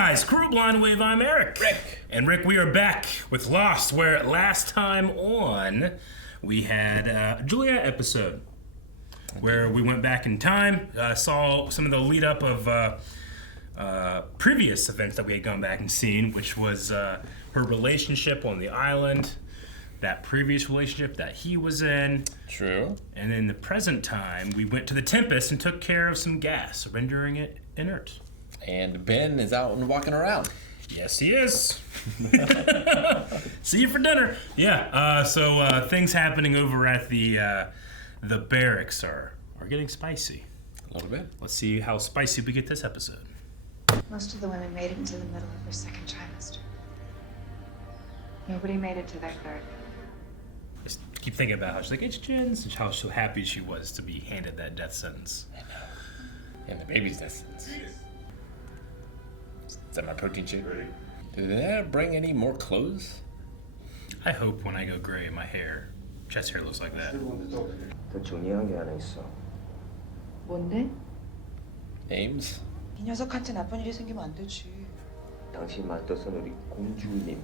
guys, Crew Blind Wave, I'm Eric. Rick. And Rick, we are back with Lost, where last time on, we had a Juliet episode, where we went back in time, saw some of the lead up of previous events that we had gone back and seen, which was her relationship on the island, that previous relationship that he was in. True. And in the present time, we went to the Tempest and took care of some gas, rendering it inert. And Ben is out and walking around. Yes, he is. See you for dinner. Yeah. So things happening over at the barracks are getting spicy. A little bit. Let's see how spicy we get this episode. Most of the women made it into the middle of their second trimester. Nobody made it to their third. I just keep thinking about how she's like, it's Jins, and how so happy she was to be handed that death sentence. I know. And the baby's death sentence. Is that my protein shake? Did they bring any more clothes? I hope when I go gray, my hair, chest hair looks like that. 더 중요한 게 하나 있어. 뭔데? Names? 이 녀석한테 나쁜 일이 생기면 안 되지. 당신 맞서선 우리 공주님.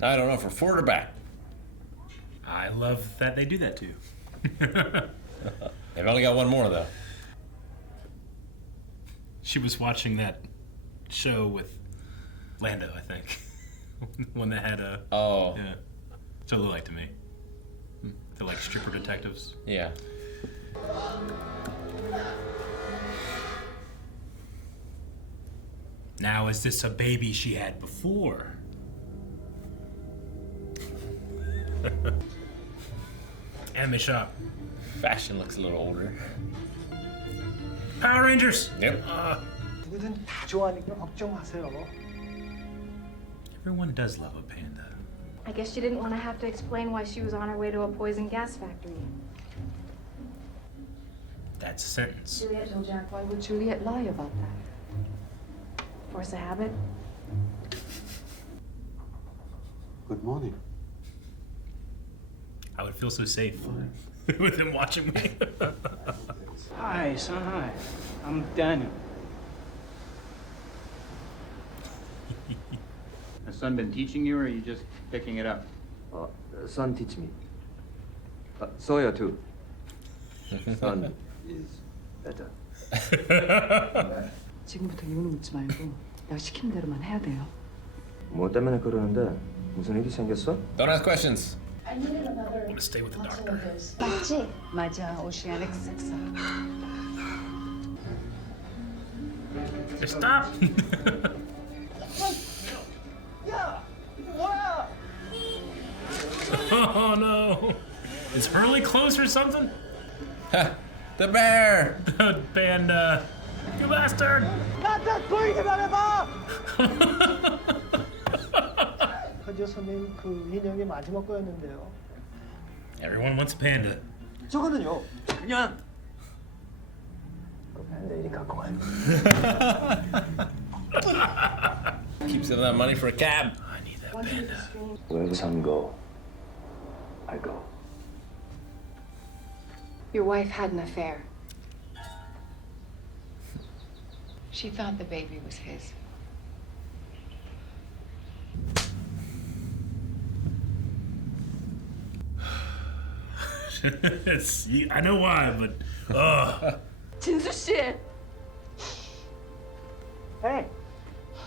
I don't know if we're forward or back. I love that they do that too. They've only got one more though. She was watching that show with Lando, I think. One that had a... Oh. Yeah. So it looked like to me. They're like stripper detectives. Yeah. Now, is this a baby she had before? Anime shop. Fashion looks a little older. Power Rangers! Yep. 누구든 다 좋아하니까 걱정 마세요. Everyone does love a panda. I guess she didn't want to have to explain why she was on her way to a poison gas factory. That's a sentence. Juliet told Jack, why would Juliet lie about that? Force of habit. Good morning. I would feel so safe with him watching me. Hi, son. Hi. I'm Daniel. Has Son been teaching you, or are you just picking it up? Son teach me. Sawyer too. Son is better. 지금부터 이유는 묻지 말고 내가 시키는 대로만 해야 돼요. 뭐 때문에 그러는데 무슨 일이 생겼어? Don't ask questions. I needed another. I'm gonna stay with the doctor. 맞지? 맞아, 오시아닉 섹스. Just stop! Oh no! Is Hurley close or something? The bear! The panda! You bastard! 나한테 보이기만 해봐. 현재 선생님 그 인형이 마지막 거였는데요. Everyone wants a panda. 저거는요. 그냥 그 팬들이 갖고 가요. Keeps it on that money for a cab. I need that panda. Wherever son go, I go. Your wife had an affair. She thought the baby was his. I know why, but 진수 씨. Hey,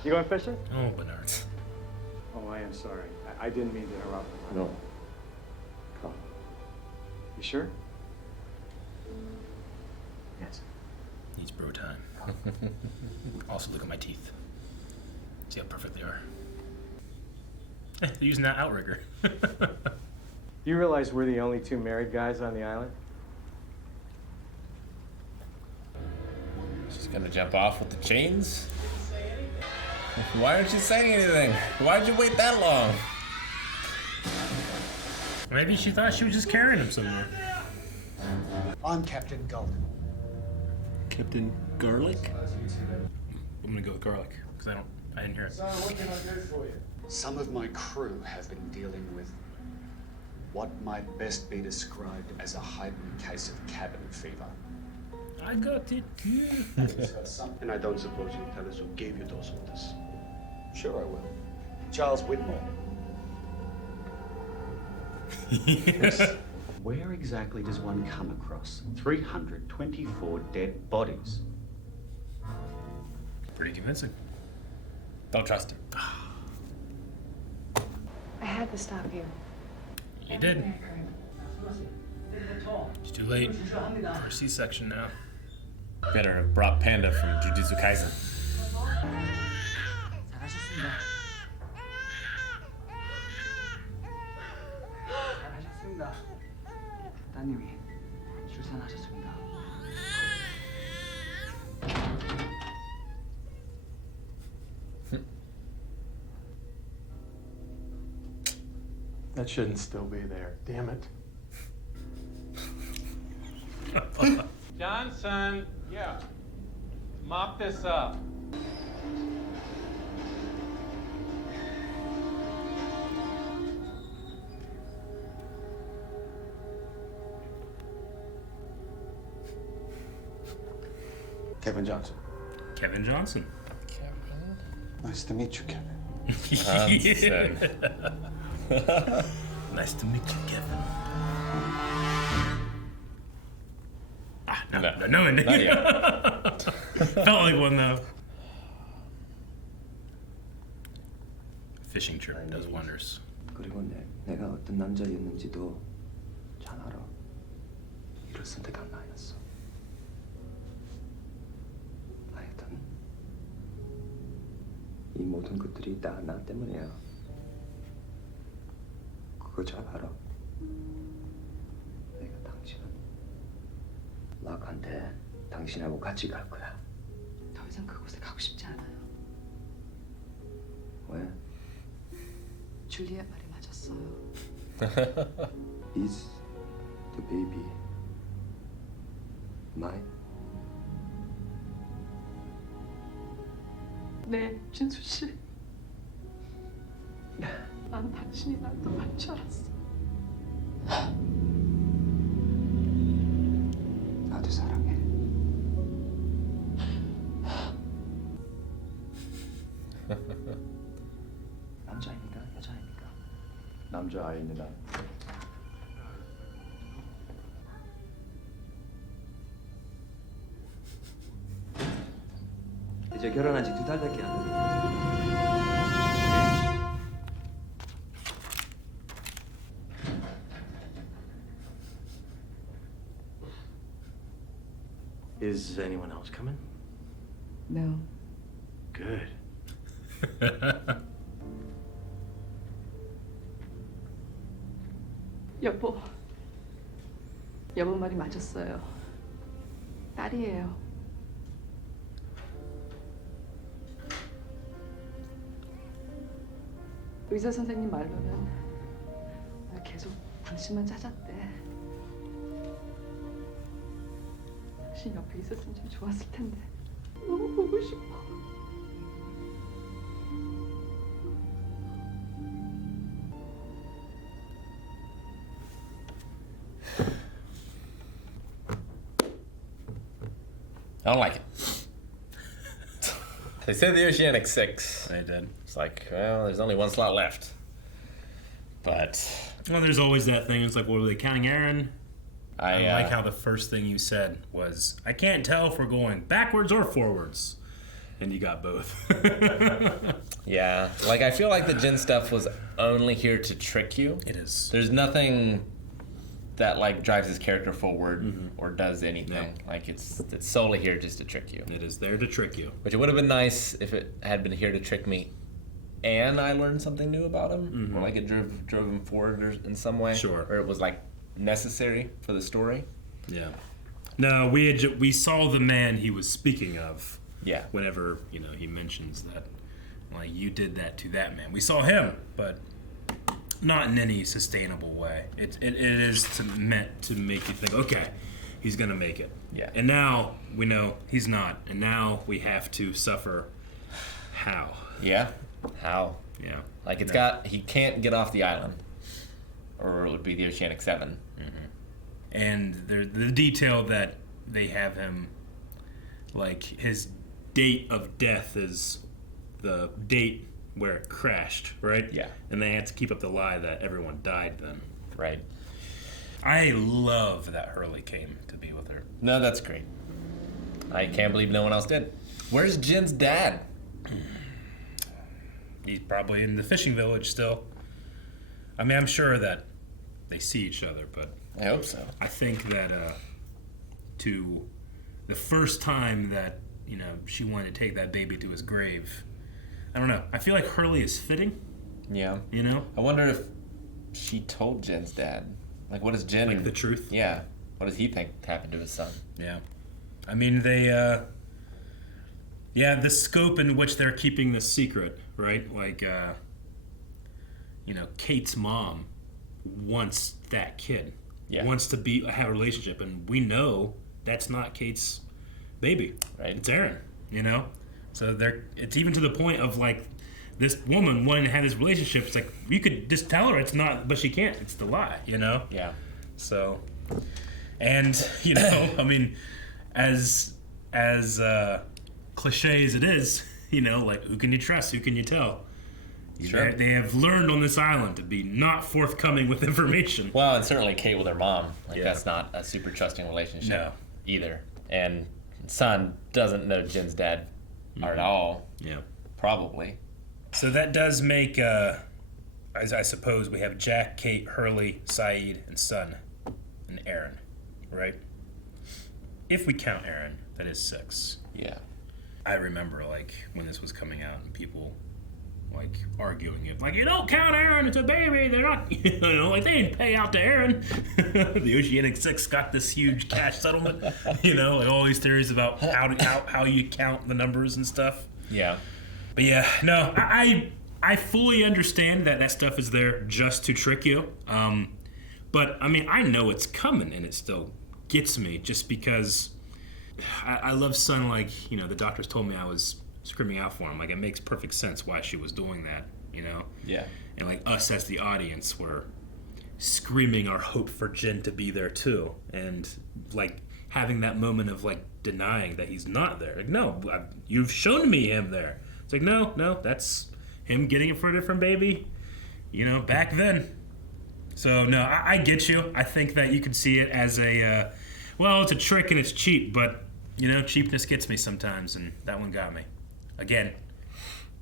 you going fishing? oh, Bernard. Oh, I am sorry. I didn't mean to interrupt. No. Come. You sure? Yes. Needs bro time. Also, look at my teeth. See how perfect they are. They're using that outrigger. You realize we're the only two married guys on the island? She's gonna jump off with the chains? Why aren't you saying anything? Why'd you wait that long? Maybe she thought she was just carrying him somewhere. I'm Captain Gulk. Captain Garlic? I'm gonna go with garlic, because I didn't hear it. So what can I do for you? Some of my crew have been dealing with what might best be described as a heightened case of cabin fever. I got it. And I don't suppose you'll tell us who gave you those orders. Sure I will. Charles Whitmore. Where exactly does one come across 324 dead bodies? Pretty convincing. Don't trust him. I had to stop you. You did. It's too late for a C-section now. Better have brought Panda from Jujutsu Kaisen. 잘하셨습니다. 잘하셨습니다. 따님이 출산하셨습니다. That shouldn't still be there. Damn it. Johnson, yeah. Mop this up. Kevin Johnson. Kevin Johnson. Nice to meet you, Kevin. Johnson. Nice to meet you, Kevin. Ah, no ending. Not yet. Felt like one though. Fishing trip does wonders. 그리고 내가 어떤 남자였는지도 잘 알아. 이를 선택한 나였어. 하여튼 이 모든 것들이 다 나 때문이야. 그거 잘 알아. 내가 당신은 락한테 당신하고 같이 갈 거야. 더 이상 그곳에 가고 싶지 않아요. 왜? 줄리엣 말이 맞았어요. Is the baby mine? 네, 진수 씨. 난 당신이 날 떠날 줄 알았어. 나도 사랑해. 남자입니까? 여자입니까? 남자아이입니다. 이제 결혼한 지 2달밖에 안 됐는데. Is anyone else coming? No. Good. 여보. 여보 말이 맞았어요. 딸이에요. 의사 선생님 말로는 나 계속 당신만 찾았대. 당신 옆에 있었으면 좀 좋았을 텐데. 너무 보고 싶어. I don't like it. They said the Oceanic 6. They did. It's like, well, there's only one slot left. But Well, there's always that thing. It's like, what were they counting Aaron? I I like how the first thing you said was, I can't tell if we're going backwards or forwards. And you got both. yeah, like I feel like the Jin stuff was only here to trick you. It is. There's nothing that like drives his character forward or does anything. No. Like it's solely here just to trick you. It is there to trick you. Which it would have been nice if it had been here to trick me, and I learned something new about him, or like it drove him forward or in some way. Sure. Or it was like necessary for the story. Yeah. No, we saw the man he was speaking of. Yeah. Whenever he mentions that, like, you did that to that man. We saw him, but not in any sustainable way. It is meant to make you think, okay, he's gonna make it. Yeah. And now we know he's not, and now we have to suffer. How? Yeah. How? Yeah. Like he can't get off the island, or it would be the Oceanic 7. And the detail that they have him, like, his date of death is the date where it crashed, right? Yeah. And they had to keep up the lie that everyone died then. Right. I love that Hurley came to be with her. No, that's great. I can't believe no one else did. Where's Jin's dad? He's probably in the fishing village still. I mean, I'm sure that they see each other, but I hope so. I think that to the first time that, you know, she wanted to take that baby to his grave, I don't know. I feel like Hurley is fitting, Yeah. you know? I wonder if she told Jin's dad. Like, what does Jin... Like the truth? Yeah. What does he think happened to his son? Yeah. I mean, they, the scope in which they're keeping this secret, right? Like, you know, Kate's mom wants that kid. Yeah. Wants to have a relationship, and we know that's not Kate's baby. Right. It's Aaron, you know? So it's even to the point of, like, this woman wanting to have this relationship. It's like, you could just tell her it's not, but she can't. It's the lie, you know? Yeah. So, and, you know, I mean, as cliche as it is, you know, like, who can you trust? Who can you tell? Sure. They have learned on this island to be not forthcoming with information. Well, and certainly Kate with her mom. Like, Yeah. that's not a super trusting relationship No. either. And son doesn't know Jin's dad at all, Yeah. probably. So that does make, as I suppose, we have Jack, Kate, Hurley, Saeed, and Son, and Aaron, right? If we count Aaron, that is 6. Yeah. I remember, like, when this was coming out and people, like, arguing it. Like, you don't count Aaron, it's a baby, they're not, you know, like, they didn't pay out to Aaron. The Oceanic 6 got this huge cash settlement, you know, like, all these theories about how you count the numbers and stuff. Yeah. But yeah, no, I fully understand that stuff is there just to trick you. But, I mean, I know it's coming, and it still gets me just because I love Son. Like, you know, the doctors told me I was screaming out for him. Like, it makes perfect sense why she was doing that, you know? Yeah. And, like, us as the audience were screaming our hope for Jin to be there, too. And, like, having that moment of, like, denying that he's not there. Like, no, you've shown me him there. It's like, no, that's him getting it for a different baby, you know, back then. So, no, I get you. I think that you could see it as a, well, it's a trick and it's cheap, but, you know, cheapness gets me sometimes, and that one got me. Again,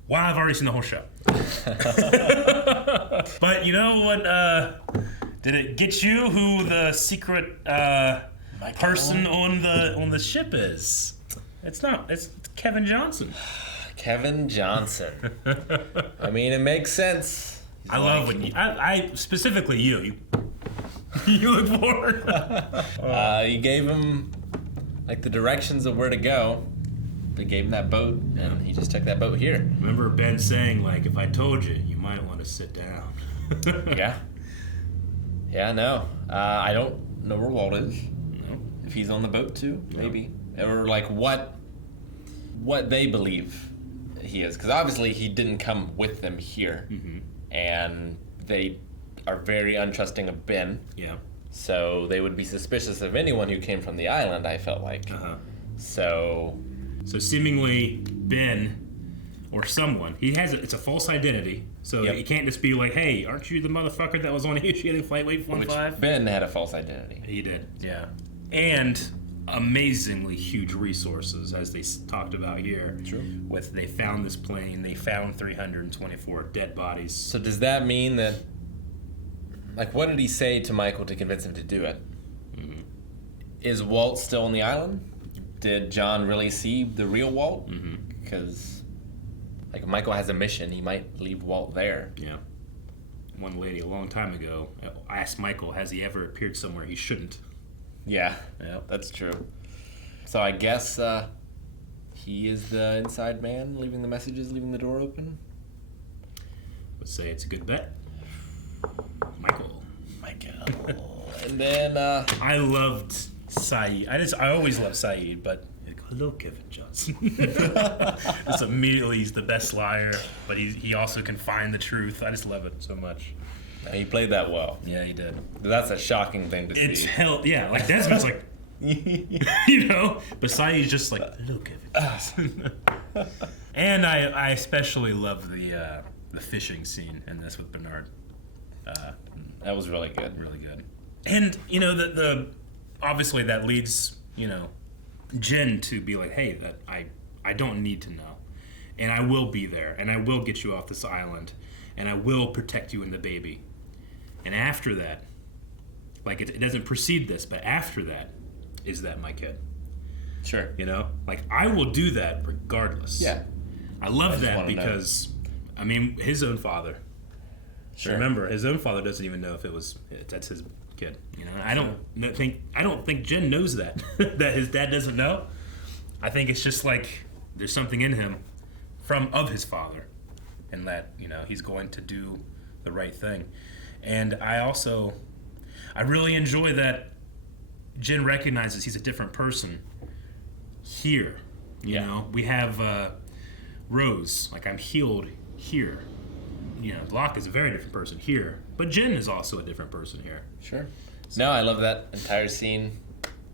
wow, I've already seen the whole show. But you know what, did it get you who the secret person on the ship is? It's not. It's Kevin Johnson. Kevin Johnson. I mean, it makes sense. I love when I specifically you look forward. You gave him, like, the directions of where to go. They gave him that boat, and he just took that boat here. Remember Ben saying, like, if I told you, you might want to sit down. Yeah. Yeah, no. I don't know where Walt is. No. If he's on the boat too, maybe. Or, like, what they believe he is. Because obviously he didn't come with them here. Mm-hmm. And they are very untrusting of Ben. Yeah. So they would be suspicious of anyone who came from the island, I felt like. Uh-huh. So seemingly Ben or someone, it's a false identity. So Yep. it can't just be like, hey, aren't you the motherfucker that was on Oceanic Flight 115? Ben had a false identity. He did, yeah. And amazingly huge resources, as they talked about here. True. With they found this plane, they found 324 dead bodies. So does that mean that, like, what did he say to Michael to convince him to do it? Mm-hmm. Is Walt still on the island? Did John really see the real Walt? Mm-hmm. Because, like, if Michael has a mission, he might leave Walt there. Yeah. One lady a long time ago asked Michael, has he ever appeared somewhere he shouldn't? Yeah, that's true. So I guess he is the inside man, leaving the messages, leaving the door open? Would say it's a good bet. Michael. And then, I loved Saeed. I always loved Saeed, but hello, Kevin Johnson. Just immediately, he's the best liar, but he also can find the truth. I just love it so much. he played that well. Yeah, he did. That's a shocking thing to see. It's hell, yeah. Like Desmond's like, You know? But Sayid's just like, look at it. And I especially love the fishing scene in this with Bernard. That was really good. Really good. And, you know, the obviously that leads, you know, Jin to be like, hey, that I don't need to know. And I will be there. And I will get you off this island. And I will protect you and the baby. And after that, like, it doesn't precede this, but after that, is that my kid? Sure. You know? Like, I will do that regardless. Yeah. I love that because, I mean, his own father. Sure. Remember, his own father doesn't even know if that's his kid. You know, I don't think Jin knows that that his dad doesn't know. I think it's just like there's something in him of his father, and that, you know, he's going to do the right thing. And I really enjoy that Jin recognizes he's a different person here. You know, we have Rose, like, I'm healed here. You know, Locke is a very different person here, but Jin is also a different person here. Sure. No, I love that entire scene.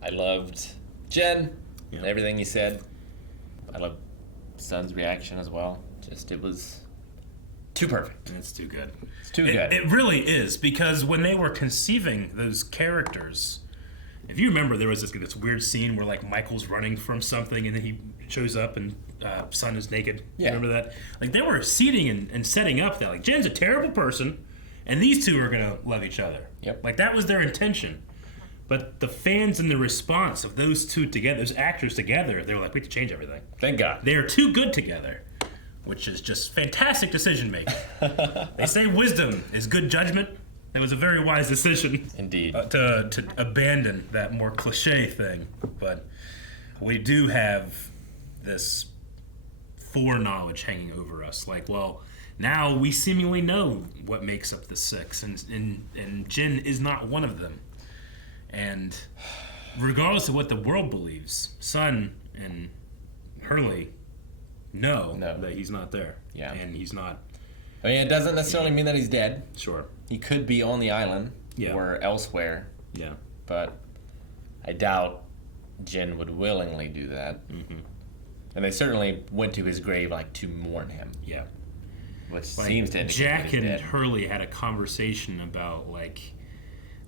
I loved Jen and everything he said. I love Sun's reaction as well. Just, it was too perfect. It's too good. It's too good. It really is, because when they were conceiving those characters, if you remember, there was this weird scene where, like, Michael's running from something and then he shows up and Sun is naked. Yeah. Remember that? Like, they were seeding and setting up that, like, Jen's a terrible person and these two are going to love each other. Yep. Like, that was their intention. But the fans and the response of those two together, those actors together, they were like, we have to change everything. Thank God. They are too good together, which is just fantastic decision making. They say wisdom is good judgment. It was a very wise decision. Indeed. To abandon that more cliche thing. But we do have this foreknowledge hanging over us. Like, well, now we seemingly know what makes up the six, and Jin is not one of them. And regardless of what the world believes, Sun and Hurley know that he's not there. Yeah. And he's not... I mean, it doesn't necessarily mean that he's dead. Sure. He could be on the island Yeah. or elsewhere. Yeah. But I doubt Jin would willingly do that. Mm-hmm. And they certainly went to his grave, like, to mourn him. Yeah. Which Like, seems to indicate Jack he's and dead. Hurley had a conversation about, like,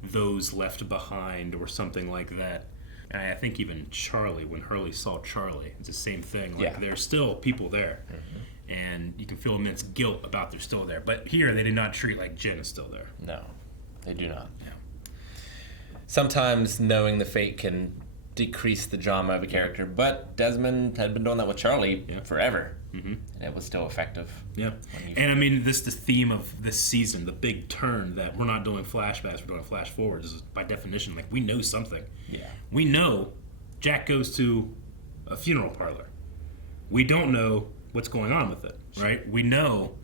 those left behind or something like that. And I think even Charlie, when Hurley saw Charlie, it's the same thing. Like, there's still people there. Mm-hmm. And you can feel immense guilt about they're still there. But here, they did not treat like Jin is still there. No, they do not. Yeah. Sometimes knowing the fate can decrease the drama of a character, but Desmond had been doing that with Charlie forever. Mm-hmm. And it was still effective. Yeah. And I mean, the theme of this season, the big turn that we're not doing flashbacks, we're doing flash forwards, is by definition, like, we know something. Yeah. We know Jack goes to a funeral parlor. We don't know what's going on with it, right? We know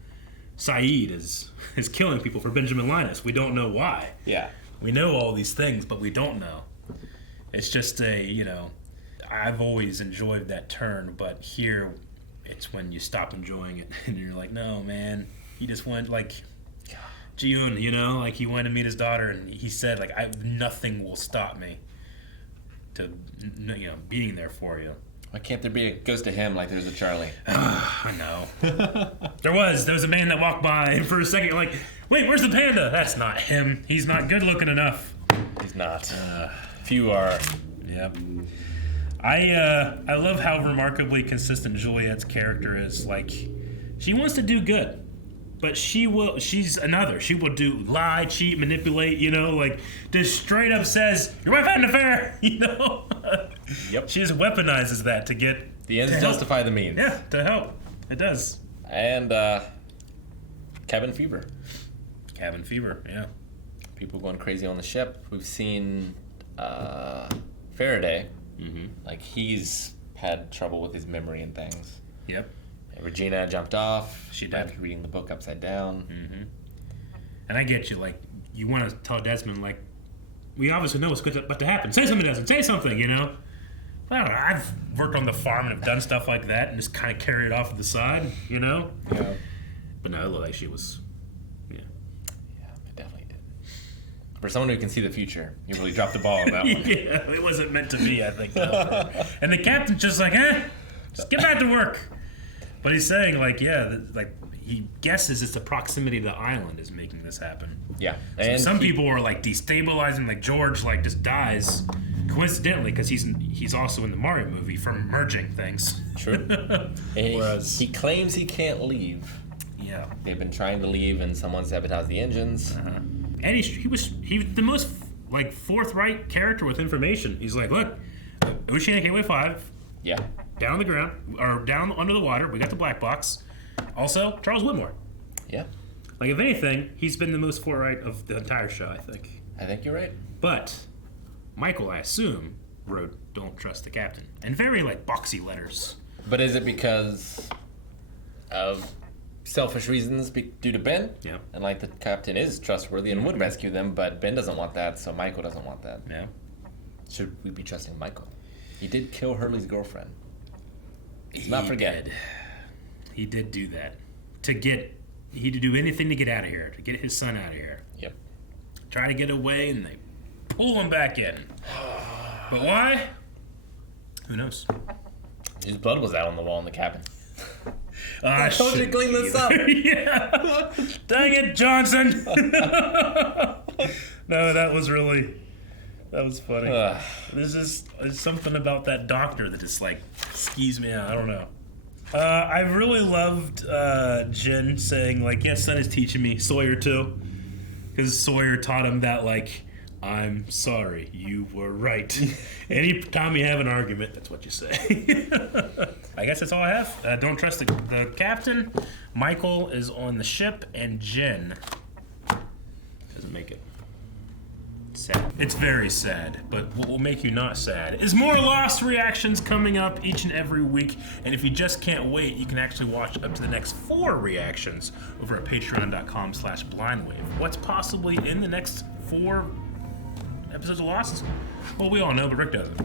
Sayid is killing people for Benjamin Linus. We don't know why. Yeah. We know all these things, but we don't know. It's just I've always enjoyed that turn, but here it's when you stop enjoying it and you're like, no, man, he just went, like, ji-yeon, you know, like, he went to meet his daughter and he said, like, nothing will stop me to, you know, being there for you. Why can't there be a ghost of him like there's a Charlie? I know. There was a man that walked by and for a second, like, wait, where's the panda? That's not him. He's not good looking enough. He's not. Few are. Yep. I love how remarkably consistent Juliet's character is. Like, she wants to do good, but she's another. She will lie, cheat, manipulate, you know, like, just straight up says, your wife had an affair, you know? Yep. She just weaponizes that to get... The ends justify the means. Yeah, to help. It does. And, cabin fever. Cabin fever, yeah. People going crazy on the ship. We've seen, Faraday. Mm-hmm. Like, he's had trouble with his memory and things. Yep. And Regina jumped off. She might did. be reading the book upside down. Mm-hmm. And I get you. Like, you want to tell Desmond, like, we obviously know what's about to happen. Say something, Desmond. Say something, you know? I don't know. I've worked on the farm and have done stuff like that and just kind of carried it off to the side, you know? Yeah. But no, it looked like she was, yeah. Yeah, it definitely did. For someone who can see the future, you really dropped the ball on that one. Yeah, it wasn't meant to be, I think. Though. And the captain's just like, just get back to work. But he's saying, like, he guesses it's the proximity to the island is making this happen. Yeah. So And some people were, like, destabilizing, like, George, like, just dies coincidentally because he's also in the Mario movie from merging things. True. Whereas he claims he can't leave. Yeah. They've been trying to leave, and someone sabotaged the engines. And he was the most like forthright character with information. He's like, look, Oceanic Gateway 5. Yeah. Down on the ground or down under the water. We got the black box. Also, Charles Whitmore. Yeah. Like if anything, he's been the most forthright of the entire show. I think. I think you're right. But Michael, I assume, wrote "Don't trust the captain" and very like boxy letters. But is it because of selfish reasons due to Ben? Yeah. And like the captain is trustworthy and would rescue them, but Ben doesn't want that, so Michael doesn't want that. Yeah. Should we be trusting Michael? He did kill Hurley's girlfriend. Let's not forget. He did do that. He did do anything to get out of here, to get his son out of here. Yep. Try to get away and they pull him back in. But why? Who knows? His blood was out on the wall in the cabin. I told you to clean this up. Yeah. Dang it, Johnson. No, that was funny. There's something about that doctor that just like skis me out. I don't know. I really loved Jen saying like, "Yes, son is teaching me Sawyer too," because Sawyer taught him that like, "I'm sorry, you were right." Anytime you have an argument, that's what you say. I guess that's all I have. Don't trust the captain. Michael is on the ship, and Jen doesn't make it. Sad. It's very sad, but what will make you not sad is more Lost reactions coming up each and every week. And if you just can't wait, you can actually watch up to the next 4 reactions over at patreon.com/blindwave. What's possibly in the next 4 episodes of Lost? Well, we all know, but Rick doesn't.